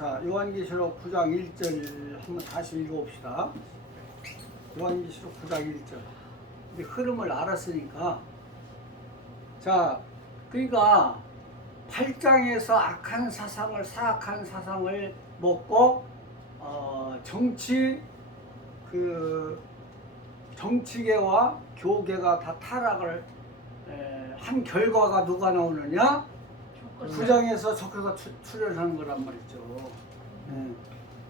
자, 요한계시록 9장 1절 한번 다시 읽어봅시다. 요한계시록 9장 1절. 이제 흐름을 알았으니까. 자, 그러니까 8장에서 악한 사상을, 사악한 사상을 먹고 정치계와 교계가 다 타락을 한 결과가 누가 나오느냐? 9장에서 적그리스도가 출현하는 거란 말이죠.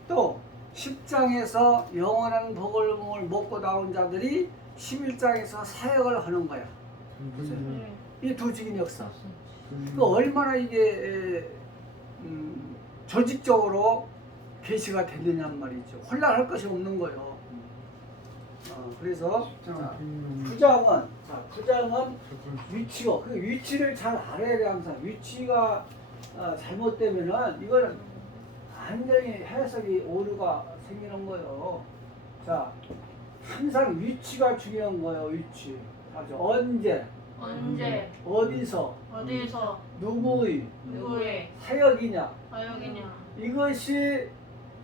또 10장에서 영원한 복을 먹고 나온 자들이 11장에서 사역을 하는 거야. 보세요. 이 두 직인 역사. 그 얼마나 이게 조직적으로 계시가 되느냐 말이죠. 혼란할 것이 없는 거예요. 그래서 9장은 위치고 그 위치를 잘 알아야 돼. 항상 위치가 잘못되면은 이거는 완전히 해석이 오류가 생기는 거예요. 자, 항상 위치가 중요한 거예요. 위치. 언제, 어디서, 누구의 사역이냐. 이것이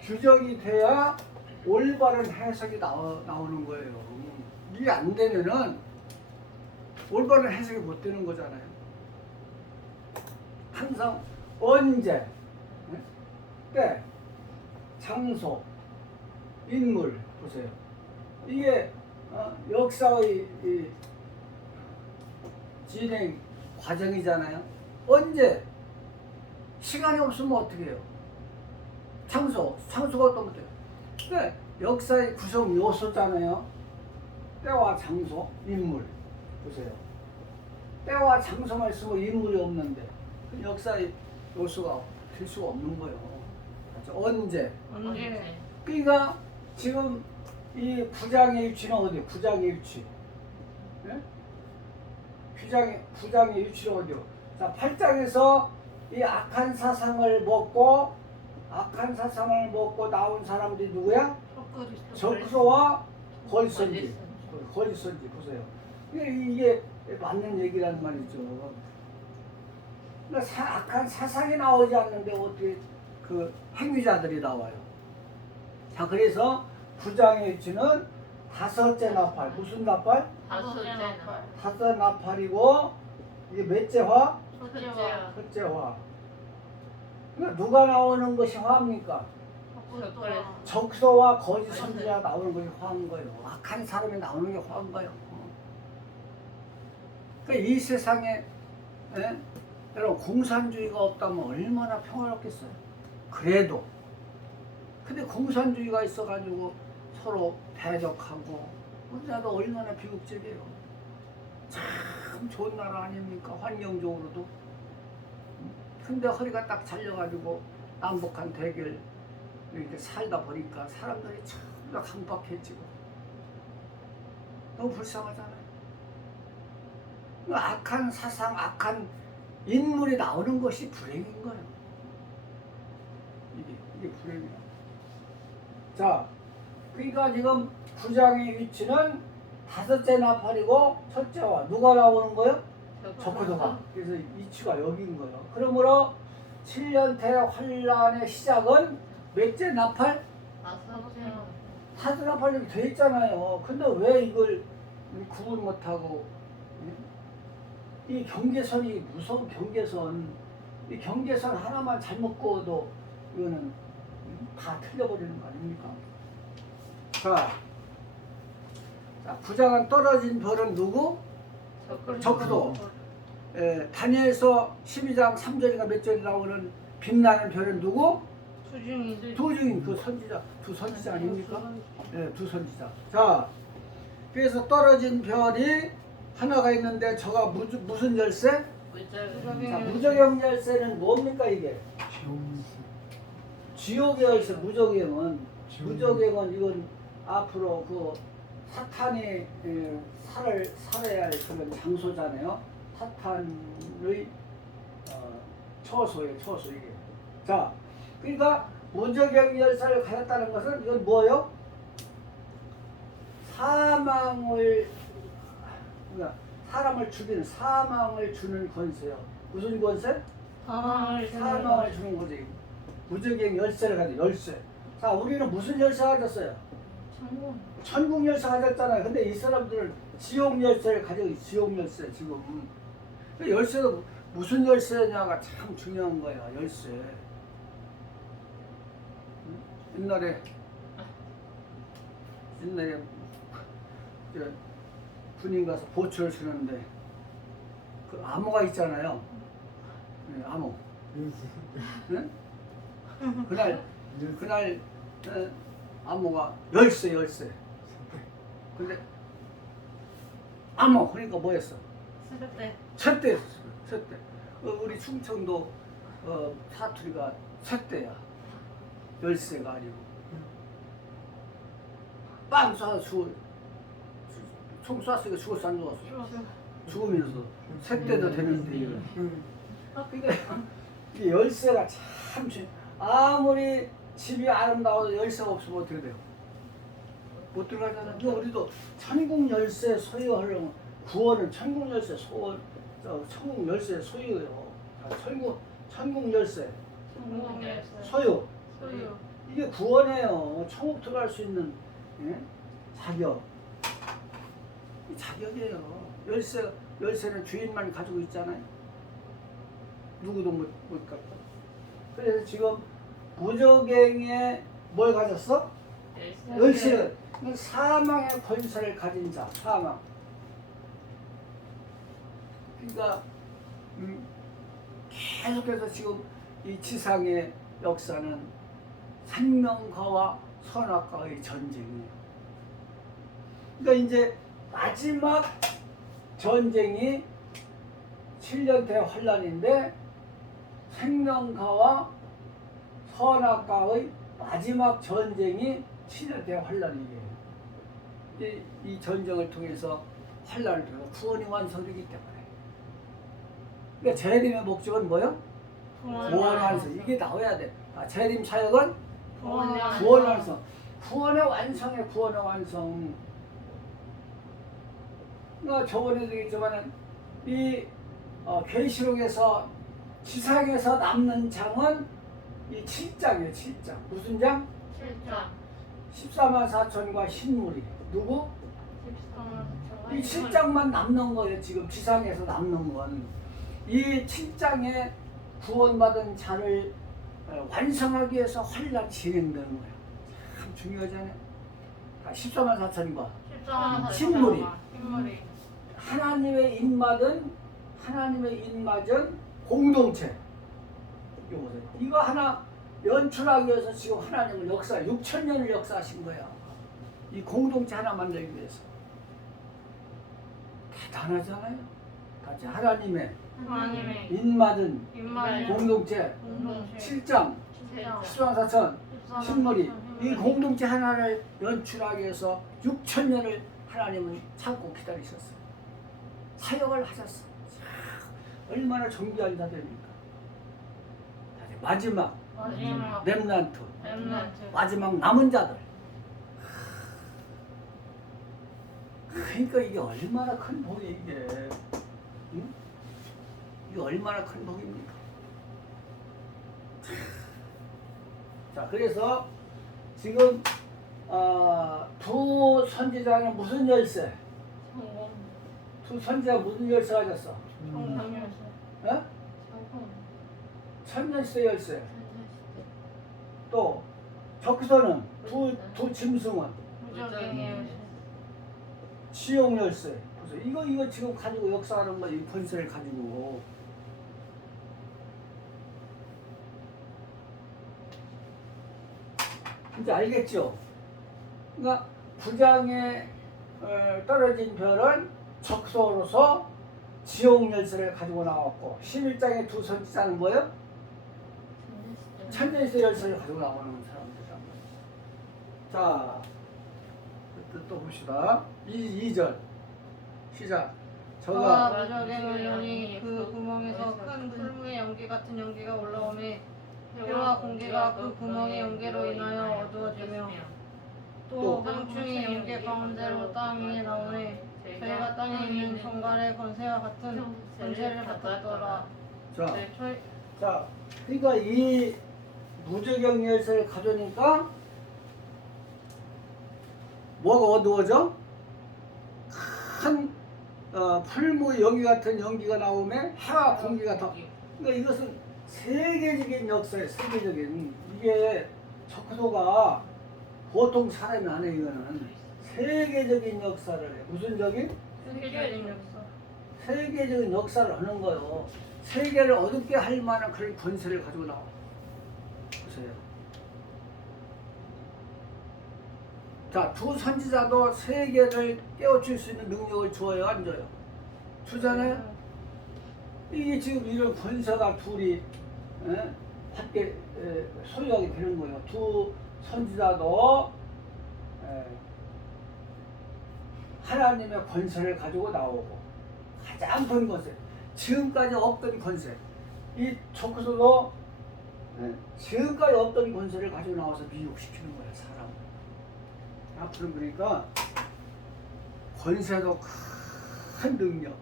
규정이 돼야 올바른 해석이 나오는 거예요. 이게 안 되면은 올바른 해석이 못 되는 거잖아요. 항상 언제, 때, 장소, 인물 보세요. 이게 역사의 진행 과정이잖아요. 언제, 시간이 없으면 어떻게 해요? 장소가 어떤 것도 그러니까 역사의 구성 요소잖아요. 때와 장소, 인물 보세요. 때와 장소만 있으면 인물이 없는데 그 역사의 요소가 될 수가 없는 거예요. 그렇죠? 언제? 그러니까 지금 이 9장의 위치는 어디요? 9장의 위치. 네? 9장의 위치는 어디요? 자, 8장에서 이 악한 사상을 먹고 나온 사람들이 누구야? 적그리스도와 거짓선지 보세요. 이게 맞는 얘기란 말이죠. 그러니까 악한 사상이 나오지 않는데 어떻게 그 행위자들이 나와요. 자, 그래서 9장의 위치는 다섯째 나팔. 무슨 나팔? 다섯 나팔이고 이게 몇째 화? 첫째 화. 그러니까 누가 나오는 것이 화입니까? 적그리스도와 거짓 선지자가 나오는 것이 화인 거예요. 악한 사람이 나오는 게 화인 거예요. 그러니까 이 세상에 여러분 공산주의가 없다면 얼마나 평화롭겠어요. 그래도 근데 공산주의가 있어가지고 서로 대적하고 우리나라도 얼마나 비극적이에요. 참 좋은 나라 아닙니까? 환경적으로도. 근데 허리가 딱 잘려가지고 남북한 대결 이렇게 살다 보니까 사람들이 전부 강박해지고 너무 불쌍하잖아요. 악한 사상, 악한 인물이 나오는 것이 불행인 거예요. 이게 불행이야. 자, 그러니까 지금 9장의 위치는 다섯째 나팔이고 첫째와 누가 나오는 거예요? 적그리스도가. 그래서 위치가 여기인 거예요. 그러므로 7년태 환란의 시작은 몇째 나팔? 다섯 나팔이 돼 있잖아요. 근데 왜 이걸 구분 못하고 이 경계선이 무서운 경계선, 이 경계선 하나만 잘못 그어도 이거는 다 틀려버리는 거 아닙니까? 자, 9장은 떨어진 별은 누구? 적그리스도. 다니엘서 12장 3절인가 몇 절에 나오는 빛나는 별은 누구? 두중인 그 선지자, 두 선지자 아닙니까? 두 선지자. 자, 그래서 떨어진 별이 하나가 있는데 저가 무슨 열쇠? 자, 무저경 열쇠는 뭡니까 이게? 지옥의 열쇠. 무저경은 이건 앞으로 그 사탄이 살아야 할 그런 장소잖아요. 사탄의 처소예요, 처소 이게. 자, 그러니까 무저경 열쇠를 가졌다는 것은 이건 뭐예요? 사망을, 그러니까 사람을 죽이는, 사망을 주는 권세요. 무슨 권세? 사망을 주는 거지. 무적행 열쇠를 가져. 열쇠. 자, 우리는 무슨 열쇠 가졌어요? 천국. 천국 열쇠 가졌잖아요. 근데 이 사람들은 지옥 열쇠를 가지고 있어요. 지옥 열쇠 지금. 그 열쇠가 무슨 열쇠냐가 참 중요한 거야. 열쇠. 옛날에 저 군인 가서 보초를 주는데 그 암호가 있잖아요. 네, 암호. 응? 그날 암호가 열쇠. 근데 암호 그러니까 뭐였어? 세대. 셋대였어. 셋대. 우리 충청도 사투리가 셋대야. 열쇠가 아니고. 빵 쏴서 총 쐈으니까 죽었어 안 죽었어? 죽으면서 셋대도 되는데 이거. 그러니까 이 열쇠가 참 아무리 집이 아름다워도 열쇠가 없으면 어떻게 돼요? 못 들어가잖아. 그러니까 우리도 천국 열쇠 소유하려면 구원은 천국 열쇠 천국 열쇠 소유예요. 천국 열쇠 천국 열쇠. 소유. 소유. 이게 구원이에요. 천국 들어갈 수 있는 자격. 이 자격이에요. 열쇠는 주인만 가지고 있잖아요. 누구도 못 갖고. 그래서 지금 무적행에 뭘 가졌어? 열쇠. 사망의 권세를 가진 자. 사망. 그러니까 계속해서 지금 이 지상의 역사는 생명과와 선악과의 전쟁이에요. 그러니까 이제 마지막 전쟁이 7년 대환란인데 생명과와 선악과의 마지막 전쟁이 7년 대환란이에요. 이 전쟁을 통해서 환란을 통해서 구원이 완성되기 때문에. 그러니까 재림의 목적은 뭐요? 구원 완성. 이게 나와야 돼. 재림 사역은 구원 완성. 구원의 완성에 구원의 완성. 그러니까 저번에도 얘기했지만은 이 계시록에서 지상에서 남는 장은 이 7장이에요. 7장. 무슨 장? 7장. 14만 4천과 신물이. 누구? 14만 4천. 이 7장만 남는 거예요. 지금 지상에서 남는 건. 이 7장에 구원받은 자를 완성하기 위해서 환란이 진행되는 거예요. 참 중요하잖아요. 14만 4천과 14만 4천. 신물이. 신물이. 하나님의 입맞은 공동체. 이거 보세요. 이거 하나 연출하기 위해서 지금 하나님은 6,000년을 역사하신 거야. 이 공동체 하나 만들기 위해서. 대단하잖아요. 같이 하나님의 입맞은 공동체 7장 14만 4천 신물이 이 공동체 하나를 연출하기 위해서 6,000년을 하나님은 참고 기다리셨어요. 사역을 하셨어. 얼마나 존귀한 자들입니까? 마지막 렘넌트 마지막 남은 자들. 그러니까 이게 얼마나 큰 복이 이게. 응? 이게 얼마나 큰 복입니까? 자, 그래서 지금 두 선지자는 무슨 열쇠? 두 선지자가 무슨 열쇠 가졌어? 어? 천열쇠 열쇠. 또 저기서는 두 짐승은 지옥 열쇠. 보세요. 이거 지금 가지고 역사하는 거, 이 권세를 가지고. 이제 알겠죠? 그러니까 부장에 떨어진 별은 적소로서 지옥 열쇠를 가지고 나왔고 11장의 두 선지자는 뭐예요? 천열쇠 열쇠를 가지고 나오는 사람들이란 말이에요. 자, 또 봅시다. 2절 시작. 저가 무적행을 여니 그 구멍에서 큰 풀무의 연기 같은 연기가 올라오매 뼈와 공기가 그 구멍의 연기로 인하여 어두워지며 또 황충이 연기 가운데로 땅 위에 나오매 저희가 땅에 있는 정갈의 권세와 같은 권세를 받았더라. 자, 그러니까 이 무저경 열쇠를 가져오니까 뭐가 어두워져? 큰 풀무 연기 같은 연기가 나오면 해와 공기가 더. 그러니까 이것은 세계적인 역사예요. 세계적인. 이게 적도가 보통 사람이 안 해. 이거는 세계적인 역사를 해. 무슨 적인? 세계적인 역사. 세계적인 역사를 하는 거예요. 세계를 어둡게 할 만한 그런 권세를 가지고 나와. 보세요. 자, 두 선지자도 세계를 깨우칠 수 있는 능력을 주어요, 안 줘요? 주잖아요? 이게 지금 이런 권세가 둘이 함께 소유하게 되는 거예요. 두 선지자도 하나님의 권세를 가지고 나오고 가장 큰 권세, 지금까지 없던 권세, 이 족구서도 지금까지 없던 권세를 가지고 나와서 미혹시키는 거예요, 사람. 앞으로 그러니까 권세도 큰 능력,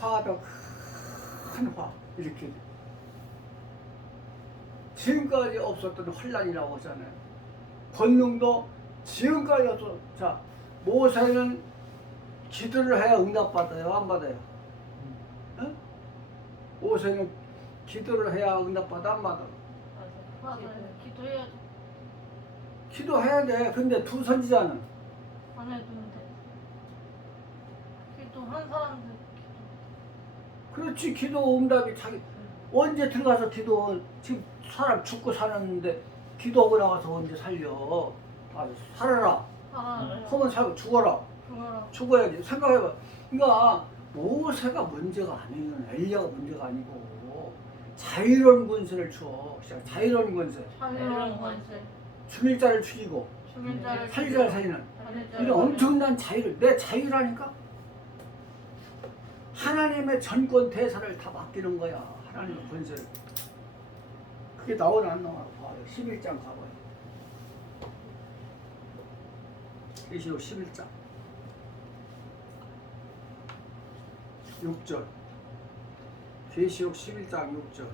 화도 큰 화, 이렇게 지금까지 없었던 혼란이라고 하잖아요. 권능도 지금까지 없었던. 자, 모세는 기도를 해야 응답받아요, 안 받아요? 응? 모세는 기도를 해야 응답받아, 안 받아? 맞아요. 기도해야죠. 기도해야 돼. 근데 두 선지자는 안 해도 돼. 기도한 사람들 그렇지. 기도 응답이 자기 언제 들어가서 기도, 지금 사람 죽고 사는데 기도하고 나가서 언제 살려? 아, 살아라. 살아요. 하면 살고 죽어라. 죽어라. 죽어야지. 생각해봐. 그러니까 모세가 문제가 아니에요. 엘리야가 문제가 아니고 자유로운 권세를 줘. 자유로운 권세. 자유로운 권세. 죽일 자를 죽이고 죽인 자를 살릴 자를 살리는 살릴 자를 이런 엄청난 자유를, 내 자유라니까. 하나님의 전권 대사를 다 맡기는 거야. 하나님의 권세를. 그게 나오나 안 나오나 봐요. 11장 가봐요. 계시록 11장 6절. 계시록 11장 6절.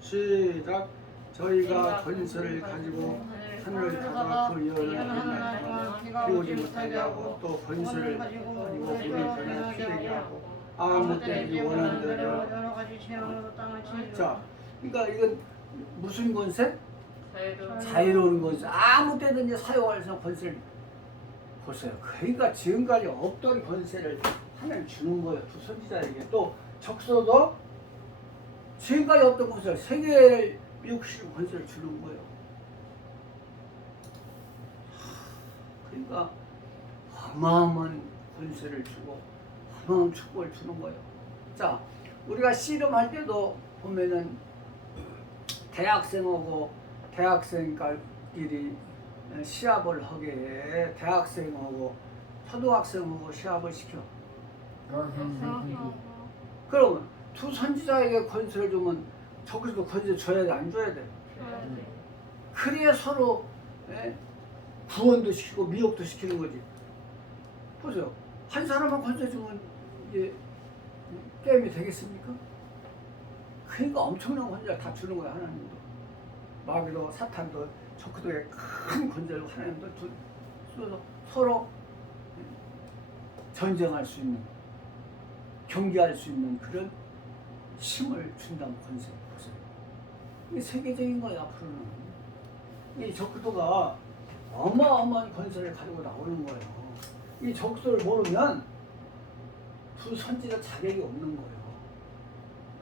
시작. 저희가 권세를 가지고 하늘을 닫아 그 열을 빛나게 비오지 못하게 하고 또 권세를 가지고 물을 변해 피되게 하고 아무 때든지 원하는 대로. 여러 가지 재앙으로 땅을 치리라. 자, 그러니까 이건 무슨 권세? 자유로운 자유로운 권세. 아무 때든지 사용할 수 있는 권세를 보세요. 그러니까 지금까지 없던 권세를 하나님 주는 거예요. 두 선지자에게. 또 적서도 지금까지 없던 권세를, 세계를 미혹시키는 권세를 주는 거예요. 그러니까 어마어마한 권세를 주고 어마어마한 축복을 주는 거예요. 자, 우리가 씨름할 때도 보면은 대학생하고 대학생끼리 시합을 하게 해. 대학생하고 초등학생하고 시합을 시켜. 그러면 두 선지자에게 권세를 주면 저기서도 권세 줘야 돼, 안 줘야 돼? 그래야 서로 구원도 시키고 미혹도 시키는 거지. 보세요. 한 사람만 권세 주면 이게 게임이 되겠습니까? 그러니까 엄청난 권세를 다 주는 거야, 하나님도. 마귀도 사탄도 적그도에 큰 권세를 하나님도 줘서 서로 전쟁할 수 있는, 경계할 수 있는 그런 힘을 준다는 권세. 보세요. 이게 세계적인 거야, 앞으로는. 이 적그도가 어마어마한 권세를 가지고 나오는 거예요. 이 적그도를 모르면 두 선지자 자격이 없는 거예요.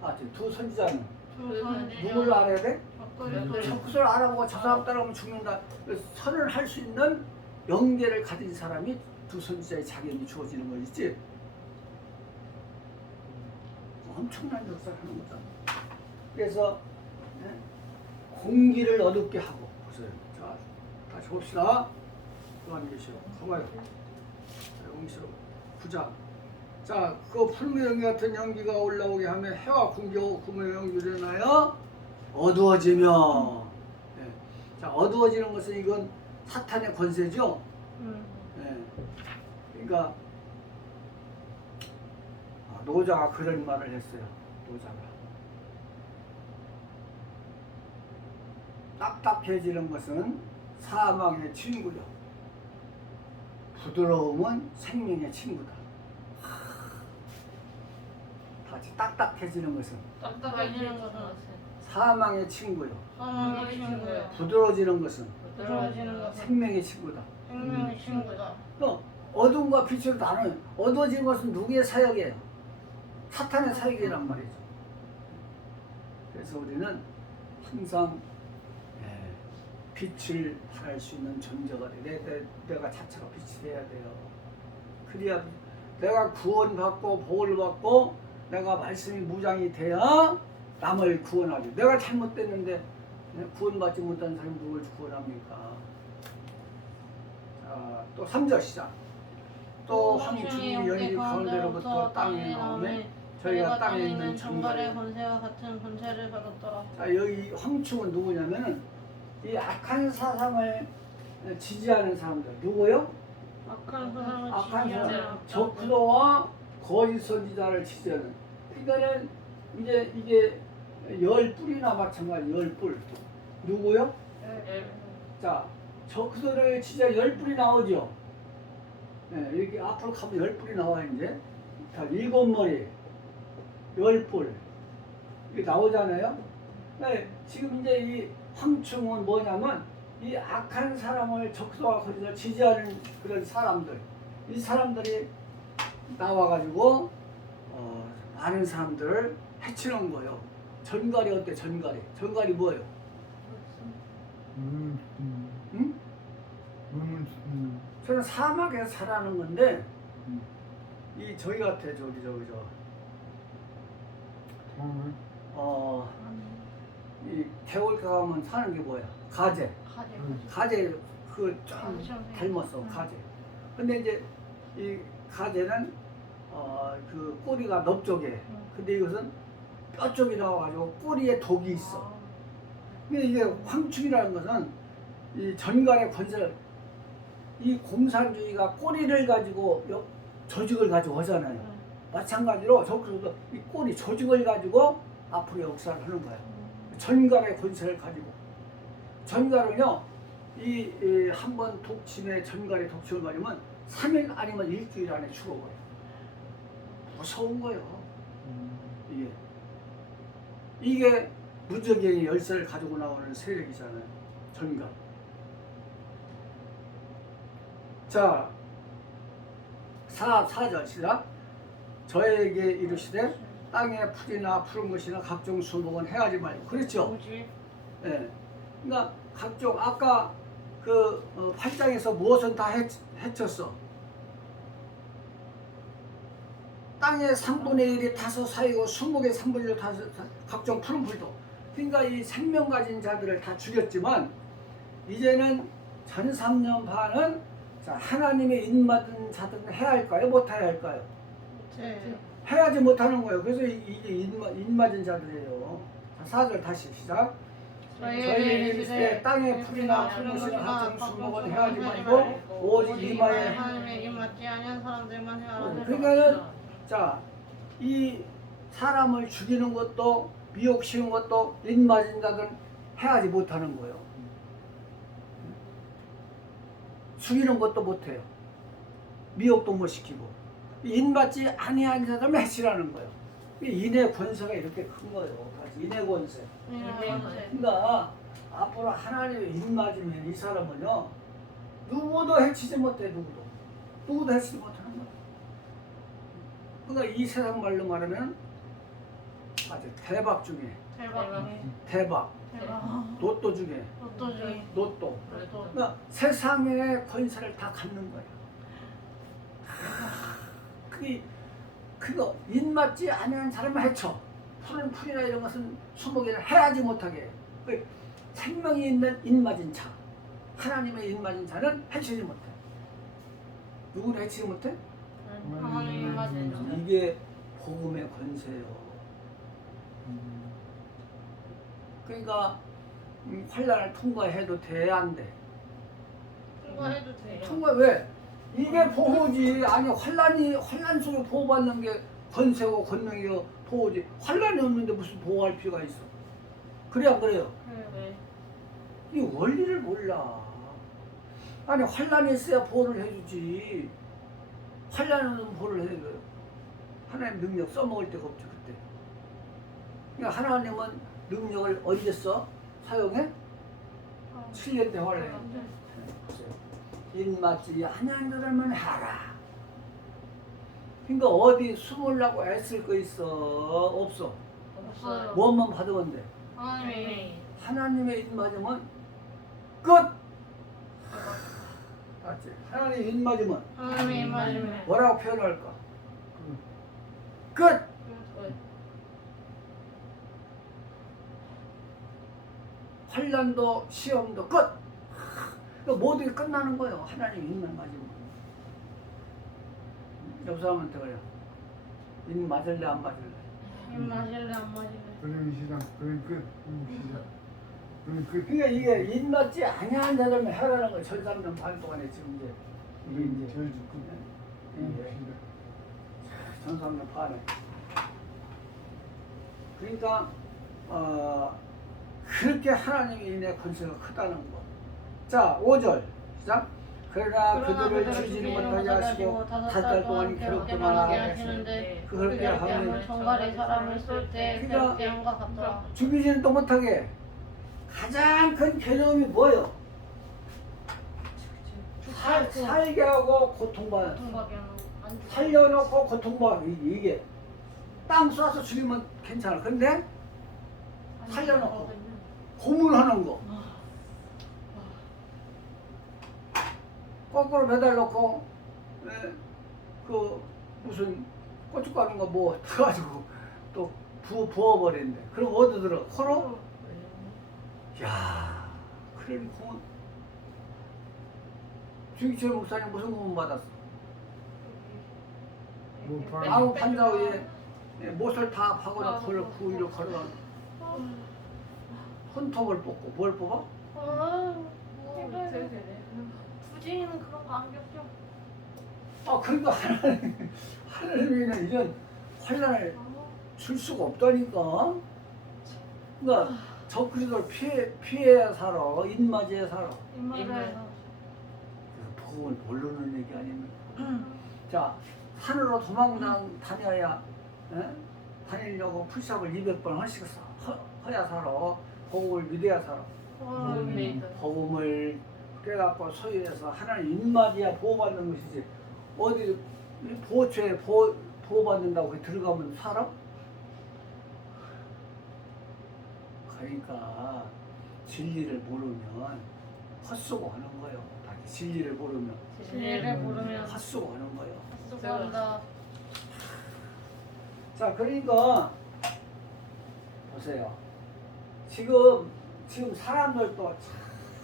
아, 두 선지자는 누구를 알아야 돼? 적그도를 알아보고 저 사람 따라가면 죽는다. 선을 할 수 있는 영계를 가진 사람이 두 선지자의 자격이 주어지는 거지. 엄청난 역사를 하는 거잖아. 그래서 공기를 어둡게 하고. 보세요. 자, 다시 봅시다. 요한계시록 가봐요. 요한계시록 9장. 자, 그 풀무 연기 같은 연기가 올라오게 하며 해와 공기와 구름의 연기를 인하여 어두워지며. 자, 어두워지는 것은 이건 사탄의 권세죠. 그러니까 노자가 그런 말을 했어요. 노자가 딱딱해지는 것은 사망의 친구요. 부드러움은 생명의 친구다. 다시 딱딱해지는 것은 딱딱해지는 것은 사망의 친구요. 사망의 친구요. 부드러워지는 것은 부드러워지는 것은 생명의 친구다. 생명의 친구다. 또 어둠과 빛으로 나눠요. 어두워지는 것은 누구의 사역이에요? 사탄의 사역이란 말이죠. 그래서 우리는 항상 빛을 발할 수 있는 존재가 돼. 내가 자체가 빛이 돼야 돼요. 그래야 내가 구원받고 복을 받고 내가 말씀이 무장이 돼야 남을 구원하죠. 내가 잘못됐는데 구원받지 못한 사람이 누굴 구원합니까? 자, 또 3절 시작. 또 황충이 연기 가운데로부터 땅에 나오매 저희가 땅에 있는 정갈의 권세와 같은 권세를 받았더라. 자, 여기 황충은 누구냐면은 이 악한 사상을 지지하는 사람들. 누구요? 악한 사람을 악한 사람. 지지하는 적그도와 거짓 선지자를 지지하는. 그러니까는 이제 이게 열 뿔이나 마찬가지. 열 뿔. 누구요? 자, 적그도를 지지하 열 뿔이 나오죠. 네, 이렇게 앞으로 가면 열 뿔이 나와 이제. 자, 일곱 머리, 열 뿔 이게 나오잖아요. 네, 지금 이제 이 황충은 뭐냐면 이 악한 사람을 적그도와 거짓을 지지하는 그런 사람들. 이 사람들이 나와가지고 많은 사람들을 해치는 거예요. 전갈이 어때? 전갈이 뭐예요? 응? 저는 사막에서 살아는 건데 이 저희 같아. 이 개울가 가면 사는 게 뭐야? 가재 그 좀 닮았어. 가재. 근데 이제 이 가재는 그 꼬리가 넓적해. 근데 이것은 뼈 쪽이 나와가지고 꼬리에 독이 있어. 근데 이게 황충이라는 것은 이 전갈의 권세를 이 공산주의가 꼬리를 가지고 조직을 가지고 하잖아요. 마찬가지로 적그도도 이 꼬리 조직을 가지고 앞으로 역사를 하는 거야. 전갈의 권세를 가지고. 전갈은요, 이 한 번 독침에 전갈의 독침을 맞으면 3일 아니면 일주일 안에 죽어버려. 무서운 거예요. 이게 무적의 열쇠를 가지고 나오는 세력이잖아요. 전갈. 자, 4절 시작. 저에게 이르시되 땅에 풀이나 푸른 것이나 각종 수목은 해하지 말고. 그렇죠? 예. 그러니까 각종 아까 그 8장에서 무엇은 다 해쳤어. 땅의 3분의 1이 다소 사이고 수목의 3분의 1 다소 각종 푸른 풀도. 그러니까 이 생명 가진 자들을 다 죽였지만 이제는 전 3년 반은 자, 하나님의 인맞은 자들은 해야 할까요? 못해야 할까요? 해야지 못하는 거예요. 그래서 이게 인맞은 자들이에요. 자, 4절 다시 시작. 저희에게 이르시되 땅에 풀이나 푸른 것이나 각종 수목은 해하지 말고 오직 이마에 하나님의 인맞지 아니한 사람들만 해야. 그러니까는 자, 이 사람을 죽이는 것도 미혹시키는 것도 인맞은 자들은 해야지 못하는 거예요. 죽이는 것도 못해요. 미혹도 못 시키고 인받지 아니한 자들은 해치라는 거예요. 인의 권세가 이렇게 큰 거예요. 인의 권세. 그러니까 앞으로 하나님의 인맞으면 이 사람은요 누구도 해치지 못해. 누구도 해치지 못하는 거예요. 그러니까 이 세상 말로 말하면 아주 대박 중에 대박. 로또 중에 로또. 그러니까 세상의 권세를 다 갖는 거예요. 그거 인맞지 아니한 사람을 해쳐. 풀이나 이런 것은 수목이나 해야지 못하게. 생명이 있는 인맞은 자, 하나님의 인맞은 자는 해치지 못해. 누구를 해치지 못해? 하나님의 인맞은 자. 이게 복음의 권세예요. 그러니까 환란을 통과해도 돼, 안 돼? 통과해도 돼요. 통과 왜? 이게 보호지. 아니 환란 속에 보호받는 게 권세고 권능이고 보호지. 환란이 없는데 무슨 보호할 필요가 있어? 그래 안 그래요? 네. 이 원리를 몰라. 아니 환란이 있어야 보호를 해주지. 환란은 보호를 해줘요. 하나님 능력 써먹을 데가 없죠 그때. 그러니까 하나님은 능력을 언제 써? 사용해? 7년 때 환란해. 보세요. 입맞지 아니한 자들만 하라. 그러니까 어디 숨으려고 애쓸 거 있어? 없어. 없어요. 뭐만 받으면 돼. 하나님이 하나님의 입맞으면 끝. 맞지? 하나님의 입맞으면 하나님의 말씀에 뭐라고 표현할까? 끝. 환란도 시험도 끝. 그러니까 모든 게 끝나는 거예요. 하나님 입만 맞으면. 옆 사람한테 그래요. 입 맞을래 안 맞을래? 입 맞을래 안 맞을래? 그럼 시작. 그럼 끝. 시작. 그럼 끝. 그러니까 이게 입 맞지 아니한 자들만 하라는 거예요. 절 3년 반 동안에 지금 이제 이게 그럼 이제 제일 끝. 이게 시작. 전 3년 반에. 그러니까 그렇게 하나님의 인의 권세가 크다는 거. 자, 5절 시작. 그러나 그들을 주지는 못하게 하시고 5달 동안 괴롭게만 하게 하시는데 그렇게 하면 정갈이 사람을 쏠 때 그러니까 괴롭게 한것 같더라. 죽이지는 또 못하게. 가장 큰 괴로움이 뭐예요? 살게 하고 고통받는. 고통받게 하는 안 죽어. 살려놓고 고통받는 이게 땅 쏴서 죽이면 괜찮아. 근데 살려놓고 고문하는 거 거꾸로 매달놓고 그 무슨 고춧가루인가 뭐 타가지고 또 부어버린대. 그럼 어디 들어? 코로? 야, 그런 고문. 주기철 목사님 무슨 고문 받았어? 뭐 아무 판자 위에 못을 다 파고나 그걸 구이로 걸어가 손톱을 뽑고 뭘 뽑아? 부지는 그런 거 안 겪죠. 아 그러니까 하나님이는 이런 환란을 줄 수가 없다니까. 그러니까 저 그리스도를 피해야 살아. 입맞이야 살아. 입맞아요. 복음을 모르는 얘기 아닙니까? 자, 산으로 다녀야 다니려고 푸시업을 200번 허야 살아. 복음을 믿어야 살아. 복음을 깨닫고 소유해서 하나님 입맞이야 보호받는 것이지. 어디 보호처에 보호받는다고 들어가면 살아? 그러니까 진리를 모르면 헛수고 하는 거예요. 진리를 모르면 진리를 모르면 헛수고 하는 거예요. 헛수고한다. 자, 그러니까 보세요. 지금 사람들도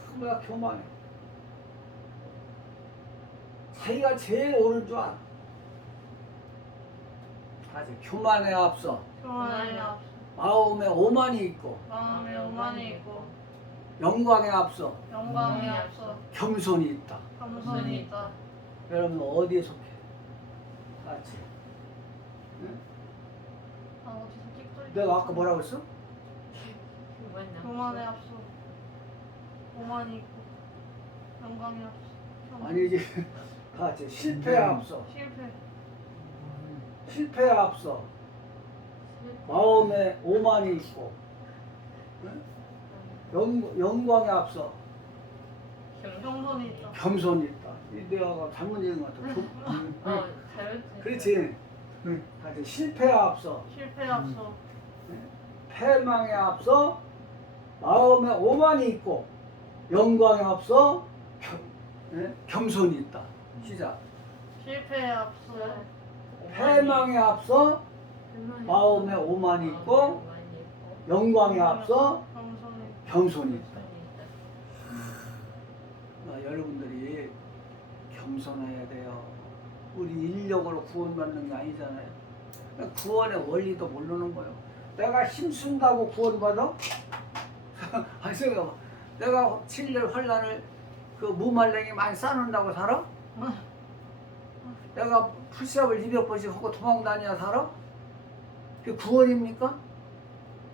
참 교만해. 자기가 제일 옳은 줄 알아. 아주 교만에 앞서 교만에 앞서 마음에 오만이 있고 마음에 오만이 있고 영광에 앞서 영광에 앞서 겸손이 있다. 겸손이 있다. 여러분 어디에 속해? 알지? 응? 아 어디서 찍소리? 내가 아까 뭐라고 했어? 교만에 앞서 오만이 있고 영광에 앞서 겸손. 아니지. 같이 실패에 앞서 실패에 앞서 마음에 오만이 있고 응? 영광에 앞서 겸손이 있다. 겸손이 있다. 이 내가 잘못 읽은 것 같아. 그렇지. 같이 실패에 앞서 실패에 앞서 패망에 앞서 마음에 오만이 있고 영광에 앞서 겸손이 있다. 시작. 실패에 앞서 패망에 앞서 마음에 오만이 있고 영광에 앞서 겸손이 있다. 여러분들이 겸손해야 돼요. 우리 인력으로 구원받는 게 아니잖아요. 구원의 원리도 모르는 거예요. 내가 힘쓴다고 구원받아? 아니 생각해봐. 내가 7년 환란을 그 무말랭이 많이 쌓는다고 살아? 내가 푸시업을 200번씩 하고 도망다녀야 살아? 그게 구원입니까?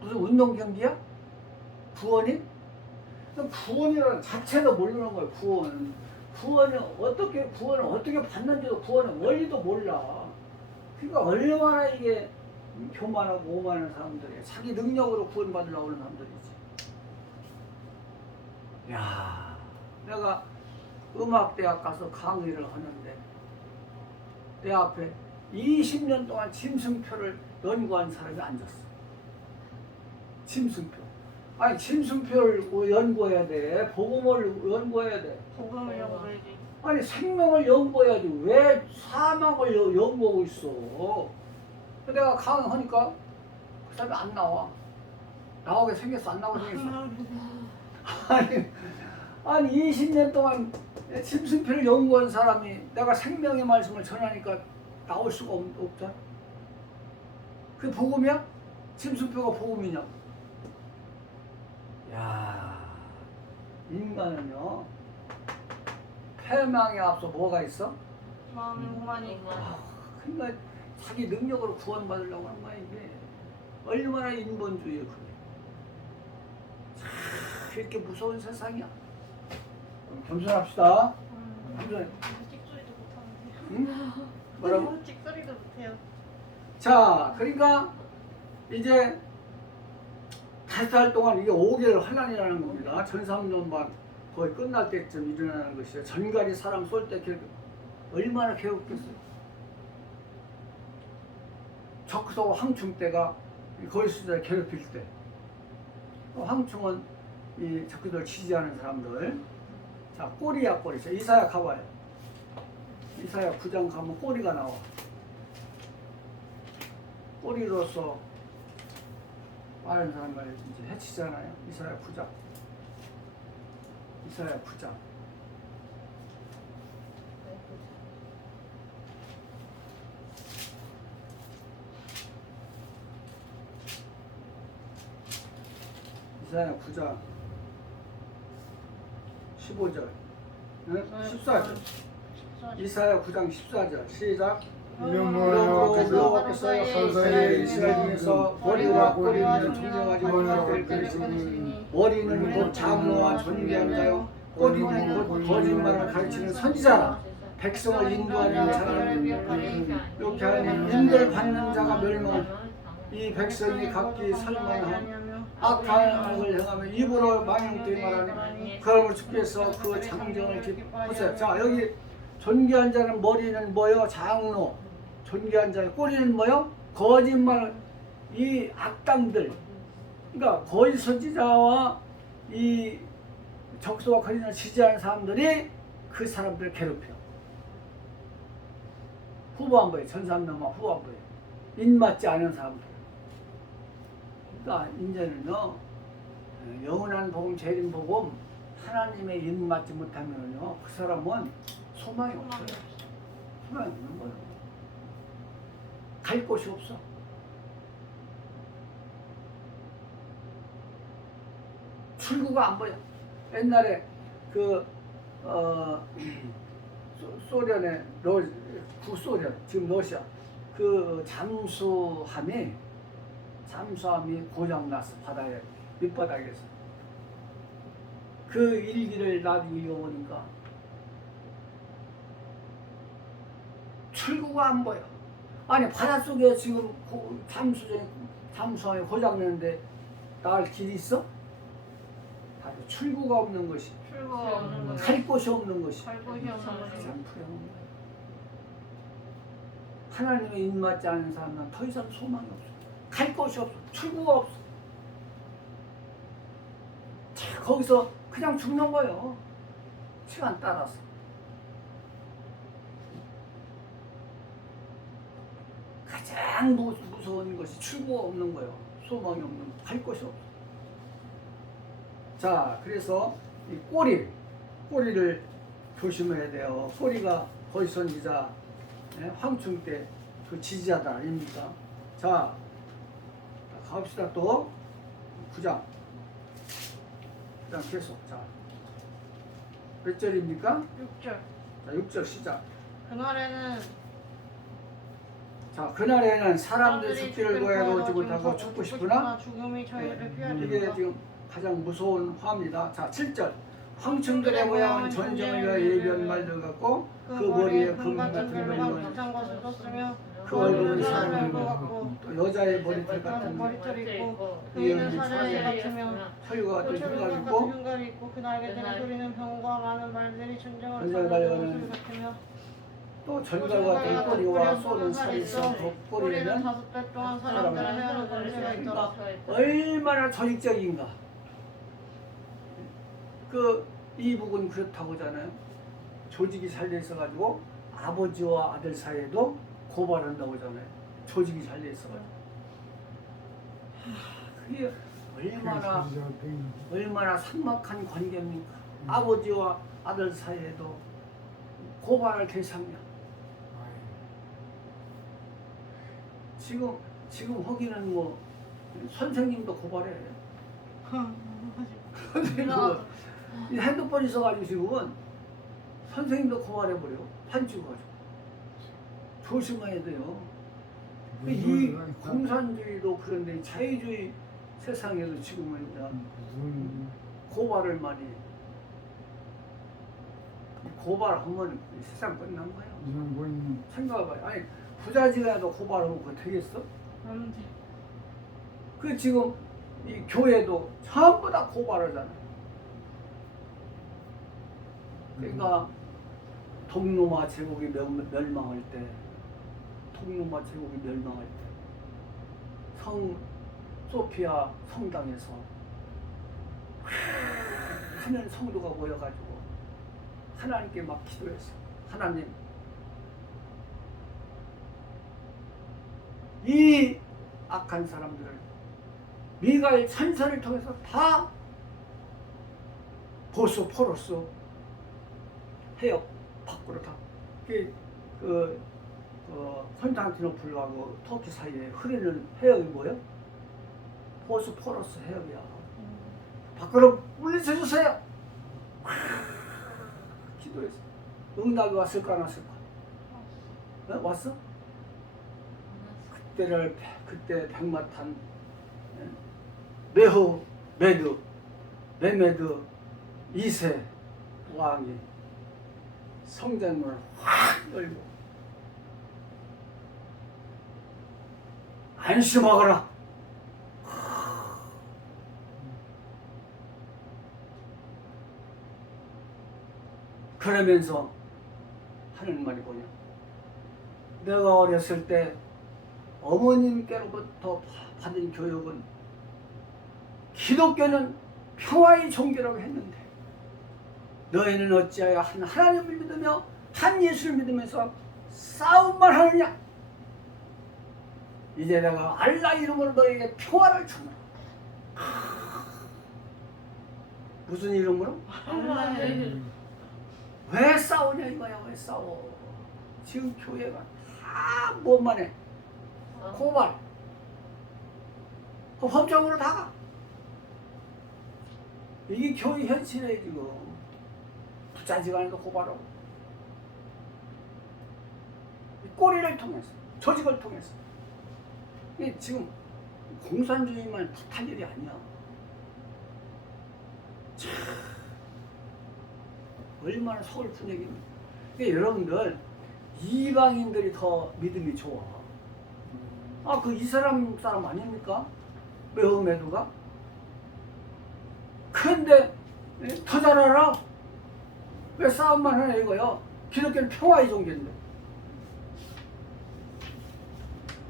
무슨 운동 경기야? 구원이? 구원이라는 자체도 모르는 거예요. 구원을 어떻게 받는지도 구원의 원리도 몰라. 그러니까 얼마나 이게 교만하고 오만한 사람들이에요. 자기 능력으로 구원받으려고 하는 사람들이지. 야, 내가 음악대학 가서 강의를 하는데 내 앞에 20년 동안 짐승표를 연구한 사람이 앉았어. 짐승표. 아니 짐승표를 연구해야 돼. 복음을 연구해야 돼. 복음을 연구해야지. 아니 생명을 연구해야지. 왜 사망을 연구하고 있어? 내가 강의하니까 그 사람이 안 나와. 나오게 생겼어. 안 나오게 생겼어. 아니 20년 동안 짐승표를 연구한 사람이 내가 생명의 말씀을 전하니까 나올 수가 없잖아. 그게 복음이야? 짐승표가 복음이냐? 야, 인간은요 패망에 앞서 뭐가 있어? 마음이 오만이 있고. 그러니까 자기 능력으로 구원받으려고 하는 거야 이게. 얼마나 인본주의야 그게. 참 이렇게 무서운 세상이야. 겸손합시다. 겸손해. 찍소리도 못하는데. 응? 뭐라고? 찍소리도 못해요. 자, 그러니까 이제 5달 동안 이게 5개월 환란이라는 겁니다. 전삼년반 거의 끝날 때쯤 일어나는 것이에요. 전갈이 사람 쏠 때 얼마나 괴롭겠어요. 적서 황충 때가 거리수자 괴롭힐 때. 황충은 이 적그들 지지하는 사람들. 자, 꼬리야 꼬리. 자, 이사야 가봐요. 이사야 9장 가면 꼬리가 나와. 꼬리로서 많은 사람을 이제 해치잖아요. 이사야 9장. 이사야 9장. 이사야 9장 15절, 14절. 이사야 9장 14절. 시작. 이름으로 묘하께서 선사의 이스라엘 중에서 머리와 꼬리는 존경하지 못할 것이니 머리는 곧 장로와 존귀한 자요 꼬리는 곧 거짓말을 가르치는 선지자라. 백성을 인도하는 자는 이렇게 하니 인도를 받는 자가 멸망. 이 백성이 각기 살만하고 악한 을 행하며 입으로 망령되이 말하니 그러므로 주께서 그 장정을 보세요. 자, 여기 존귀한 자는 머리는 뭐요? 장로. 존귀한 자의 꼬리는 뭐요? 거짓말. 이 악당들. 그러니까 거짓 선지자와 이 적소와 거짓을 지지하는 사람들이 그 사람들을 괴롭혀. 후반부에 전삼남아 후반부에 인맞지 않은 사람들. 그러니까 이제는요 영원한 복음, 재림 복음 하나님의 인맞지 못하면요 그 사람은 소망이 없어요. 소망이 없는 거예요. 갈 곳이 없어. 출구가 안 보여. 옛날에 소련의 구소련 지금 러시아 그 잠수함이 고장났어. 바다에 밑바닥에서. 그 일기를 나도 읽어보니까 출구가 안 보여. 아니 바닷속에 지금 잠수함이 고장났는데 나갈 길이 있어? 바로 출구가 없는 것이. 출구가 없는 거예요. 갈 곳이 없는 것이. 갈 곳이 없는 거예요. 가장 두려운 거예요. 하나님의 입맞지 않은 사람은 더 이상 소망이 없어. 갈 곳이 없어. 출구가 없어. 자, 거기서 그냥 죽는 거예요. 시간 따라서. 가장 무서운 것이 출구가 없는 거예요. 소망이 없는, 갈 곳이 없어. 자, 그래서 이 꼬리를 조심해야 돼요. 꼬리가 거짓 선지자, 황충 때 그 지지자다 아닙니까? 자, 갑시다 또 9장. 그다음 계속. 자, 몇 절입니까? 6절. 자, 6절 시작. 그날에는 사람들 죽기를 구해도 오지 못하고 죽고 싶으나 죽음이 저희를 피하리로다. 이게 지금 가장 무서운 화입니다. 자, 7절. 황충들의 모양은 전쟁을 위하여 예비한 말들 같고 그 머리에 금 같은 별명을 비싼 것을 썼으며 그 얼굴은 사람의 사람의 얼굴 같고 또 여자의 머리털 같은 같은 머리털이 있고 그 이 이는 얼굴이 사자의 사자의 같으며 혈과 그 같은 철과 흉가 같은 있고 흉갈이 있고 그 날개들의 소리는 병과 많은 말들이 전쟁을 전쟁을 달려가는 달려가는 소리 같으며 또 전갈과 같은 꼬리와 쏘는 살이 있어 그 꼬리는 꼬리에는 5배 동안 사람들을 헤아려 냄새가 있더라. 얼마나 조직적인가. 그 이북은 그렇다고잖아요. 조직이 살려 있어가지고 아버지와 아들 사이에도 고발한다고잖아요. 조직이 살려 있어가지고. 그게 얼마나 삭막한 관계입니까? 아버지와 아들 사이에도 고발할 대상이야. 지금 허기는 뭐 선생님도 고발해. 선생님도 이 핸드폰 있어가지고 지금은 선생님도 고발해버려. 판 찍어가지고. 조심해야 돼요. 이 공산주의도 그런데 자유주의 세상에도 지금은 고발을 많이 해. 고발하면 세상 끝난 거야. 생각해봐요. 아니 부자지간에도 고발하면 그거 되겠어? 안 돼. 그 지금 이 교회도 전부 다 고발하잖아요. 그러니까 동로마 제국이 멸망할 때, 동로마 제국이 멸망할 때, 성 소피아 성당에서 많은 성도가 모여가지고 하나님께 막 기도했어. 하나님, 이 악한 사람들을 미가엘 천사를 통해서 다 보수 포로스 해역 밖으로 다 콘스탄티노플하고 터키 사이에 흐르는 해역이 뭐예요? 보수 포로스 해역이야. 밖으로 물리쳐 주세요. 기도했어. 응답이 왔을까 안 왔을까? 어? 왔어? 그때 백마탄 메메드 2세 왕이 성전문을 확 열고 안심하거라. 그러면서 하는 말이 뭐냐? 내가 어렸을 때 어머님께로부터 받은 교육은 기독교는 평화의 종교라고 했는데 너희는 어찌하여 한 하나님을 믿으며 한 예수를 믿으면서 싸움만 하느냐? 이제 내가 알라 이름으로 너희에게 평화를 주노라. 무슨 이름으로? 왜 싸우냐 이거야. 왜 싸워? 지금 교회가 다 뭐만 해? 고발. 법적으로 다가. 이게 교회 현실이에요 지금. 부자지간에도 고발하고. 꼬리를 통해서, 조직을 통해서. 이게 지금 공산주의만 탓할 일이 아니야. 참 얼마나 서글픈 얘기입니까? 그러니까 여러분들 이방인들이 더 믿음이 좋아. 아, 그 이스라엘 사람 아닙니까? 메호메드가? 근데 더 잘 알아? 왜 싸움만 하냐 이거요? 기독교는 평화의 종교인데.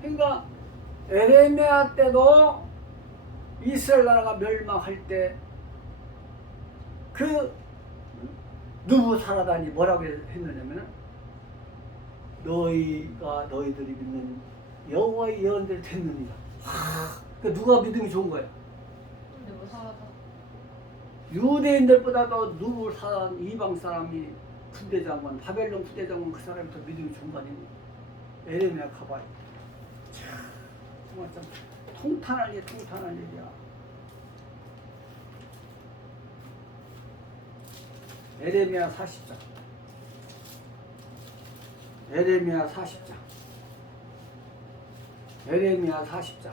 그러니까 에레미야 때도 이스라엘 나라가 멸망할 때 그 느부사라단이 뭐라고 했느냐면 너희들이 믿는 여호와의 예언대로 됐느니라. 그 누가 믿음이 좋은 거야? 유대인들보다도 느부사단 이방 사람이 군대장관, 바벨론 군대장관 그 사람이 더 믿음이 좋은 거 아닙니까? 에레미야 가봐요. 정말 참 통탄할 일이야. 에레미야 40장. 에레미야 40장.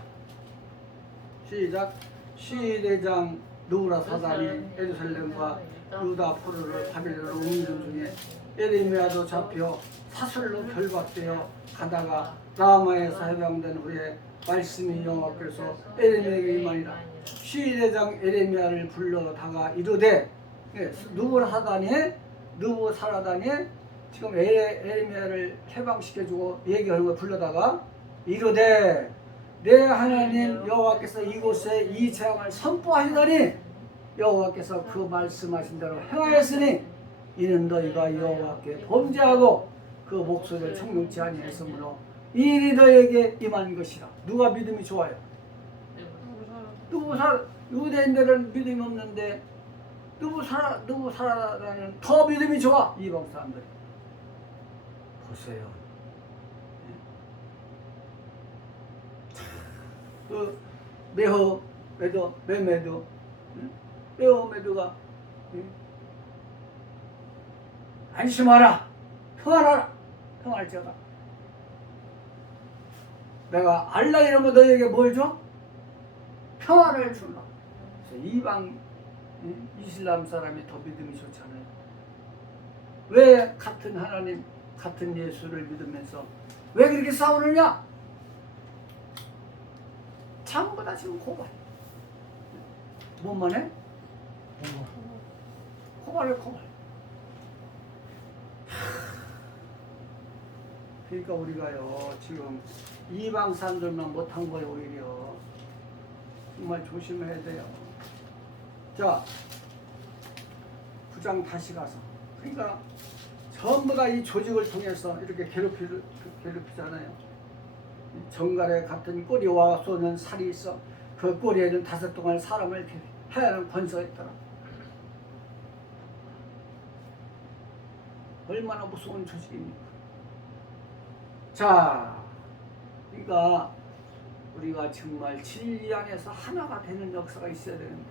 시작. 시대장 누구라 사단이 예루살렘과 유다 포로를 바벨론으로 옮기는 중에 에레미야도 잡혀 사슬로 결박되어 가다가 라마에서 해방된 후에 말씀이 여호와께서 에레미야에게 임하니라. 시대장 에레미야를 불러다가 이르되 누구라 사단이 지금 에레미야를 해방시켜주고 얘기하는 걸 불러다가 이르되 내 하나님 여호와께서 이곳에 이 재앙을 선포하시다니 여호와께서 그 말씀하신 대로 행하였으니 이는 너희가 여호와께 범죄하고 그 목소리를 청명치 아니했으므로 이 일이 너희에게 임한 것이라. 누가 믿음이 좋아요? 유대인들은 믿음이 없는데 누구 살아라는 더 믿음이 좋아. 이방 사람들이 보세요. 그 메도가 안심하라, 평안하라, 평안할지어다. 내가 알라 이러면 너희에게 뭘 줘? 평안을 줄라. 그래서 이방 이슬람 사람이 더 믿음이 좋잖아요. 왜 같은 하나님, 같은 예수를 믿으면서 왜 그렇게 싸우느냐? 전부 다 지금 고발. 뭔만 해? 고발을 고발. 그러니까 우리가요 지금 이방 사람들만 못한 거예요. 오히려 정말 조심해야 돼요. 자, 9장 다시 가서 그러니까 전부 다 이 조직을 통해서 이렇게 괴롭히잖아요. 정갈에 같은 꼬리와 쏘는 살이 있어 그 꼬리에는 5동안 사람을 이렇게 해야 하는 권세가 있더라. 얼마나 무서운 조직입니까? 자, 그러니까 우리가 정말 진리 안에서 하나가 되는 역사가 있어야 되는데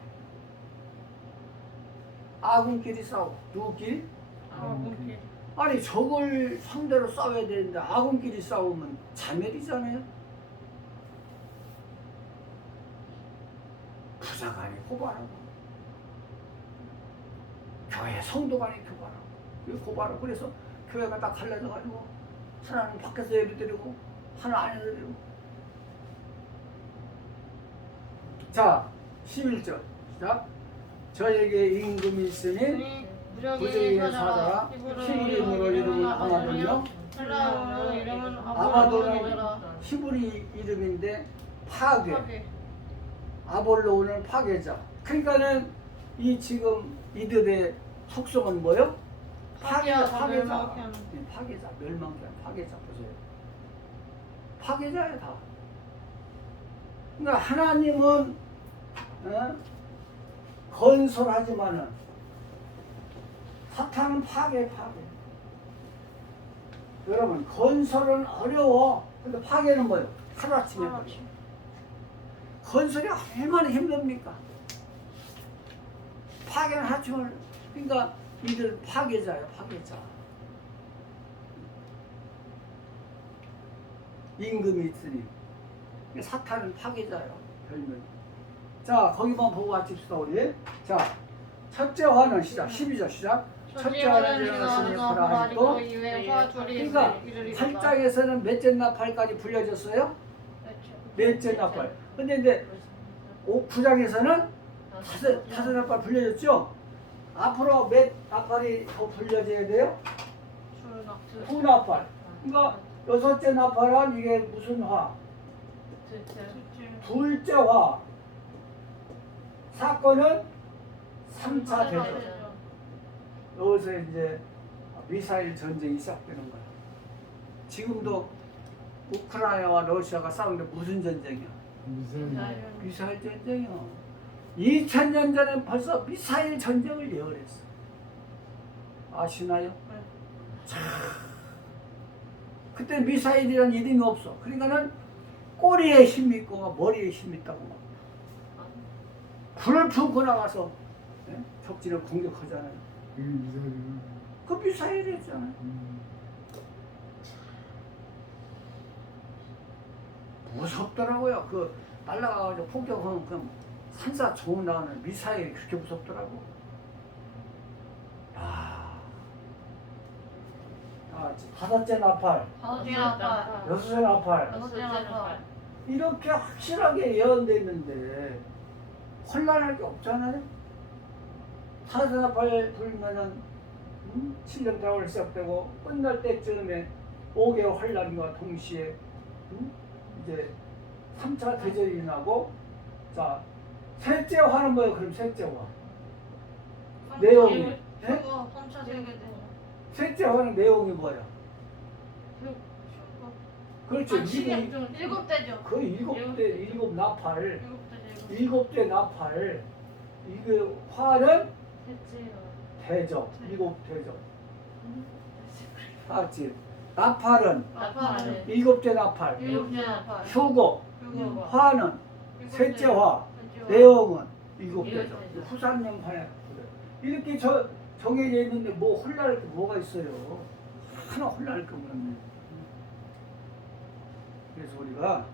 아군끼리 싸워. 누구끼리? 아군끼리. 아니 적을 상대로 싸워야 되는데 아군끼리 싸우면 자멸이잖아요. 부자가 아니 고발하고 교회 성도가 아니 고발하고 그래서 교회가 딱 갈라져가지고 하나는 밖에서 예배 드리고 하나 안에서 드리고. 자 11절 시작. 저에게 임금이 있으니 부정의 사자라. 히브리어로 이름은 아마돈이요. 헬라어로 이름은 아마돈은 아볼로니라. 히브리 이름인데 파괴. 아볼로는 파괴자. 그러니까는 이 지금 이들의 속성은 뭐요? 파괴자. 멸망케 하는 파괴자. 보세요. 파괴자야 다. 그러니까 하나님은 건설하지만은 사탄은 파괴. 여러분 건설은 어려워. 근데 파괴는 뭐예요? 하루아침에 버려. 건설이 얼마나 힘듭니까? 파괴는 하지만 그러니까 이들 파괴자예요. 파괴자. 임금이 있으니 사탄은 파괴자예요. 별명이. 자 거기만 보고 와칩시다 우리. 자 첫째 화는 시작. 12절 시작. 첫째 화는 일어났으니 보라 하시고. 그러니까 8장에서는 몇째 나팔까지 불려졌어요? 넷째 나팔. 근데 이제 9장에서는 다섯 나팔 불려졌죠? 앞으로 몇 나팔이 더 불려져야 돼요? 두 나팔. 그러니까 여섯째 나팔은 이게 무슨 화? 둘째 화. 사건은 3차 대전. 여기서 이제 미사일 전쟁이 시작되는 거야. 지금도 우크라이나와 러시아가 싸우는데 무슨 전쟁이야? 미사일 전쟁이야. 2000년 전에 벌써 미사일 전쟁을 예언했어. 아시나요? 참. 그때 미사일이라는 이름이 없어. 그러니까는 꼬리에 힘이 있고 머리에 힘이 있다고. 불을 품고 나가서 적진을 공격하잖아요. 그 미사일이었잖아요. 무섭더라고요. 그 날라가가지고 폭격하면 그냥 한사 좋은 나오는 미사일이 그렇게 무섭더라고. 야. 아, 다섯째 나팔, 다섯째 나팔, 여섯째 나팔 여섯째 나팔. 이렇게 확실하게 예언돼 있는데 혼란할 게 없잖아요. 다섯째 나팔 불면은 7년 대월 시작되고 끝날 때쯤에 5개월 혼란과 동시에 이제 3차 대전이 나고 자 셋째 화는 뭐예요? 그럼 셋째 화 내용이 예? 그거 3차 세계대전. 셋째 화는 내용이 뭐야? 그렇죠. 일곱 대죠. 그 일곱 나팔 일곱 대죠. 일곱 대 나팔 이게 화는 셋째요. 대적 일곱 대적 알지? 나팔은 나팔은 일곱 대 나팔 일곱째 나팔. 효고 그거 화는 셋째 화 셋째 화. 내용은 일곱 일곱 대적 대적. 후산령 화야 이렇게 정해져 있는데 뭐 혼란할 게 뭐가 있어요? 하나 혼란할 게 없네. 그래서 우리가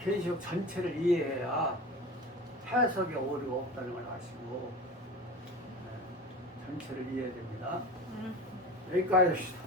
계시록 전체를 이해해야 해석에 오류가 없다는 걸 아시고 전체를 이해해야 됩니다. 여기까지 합시다.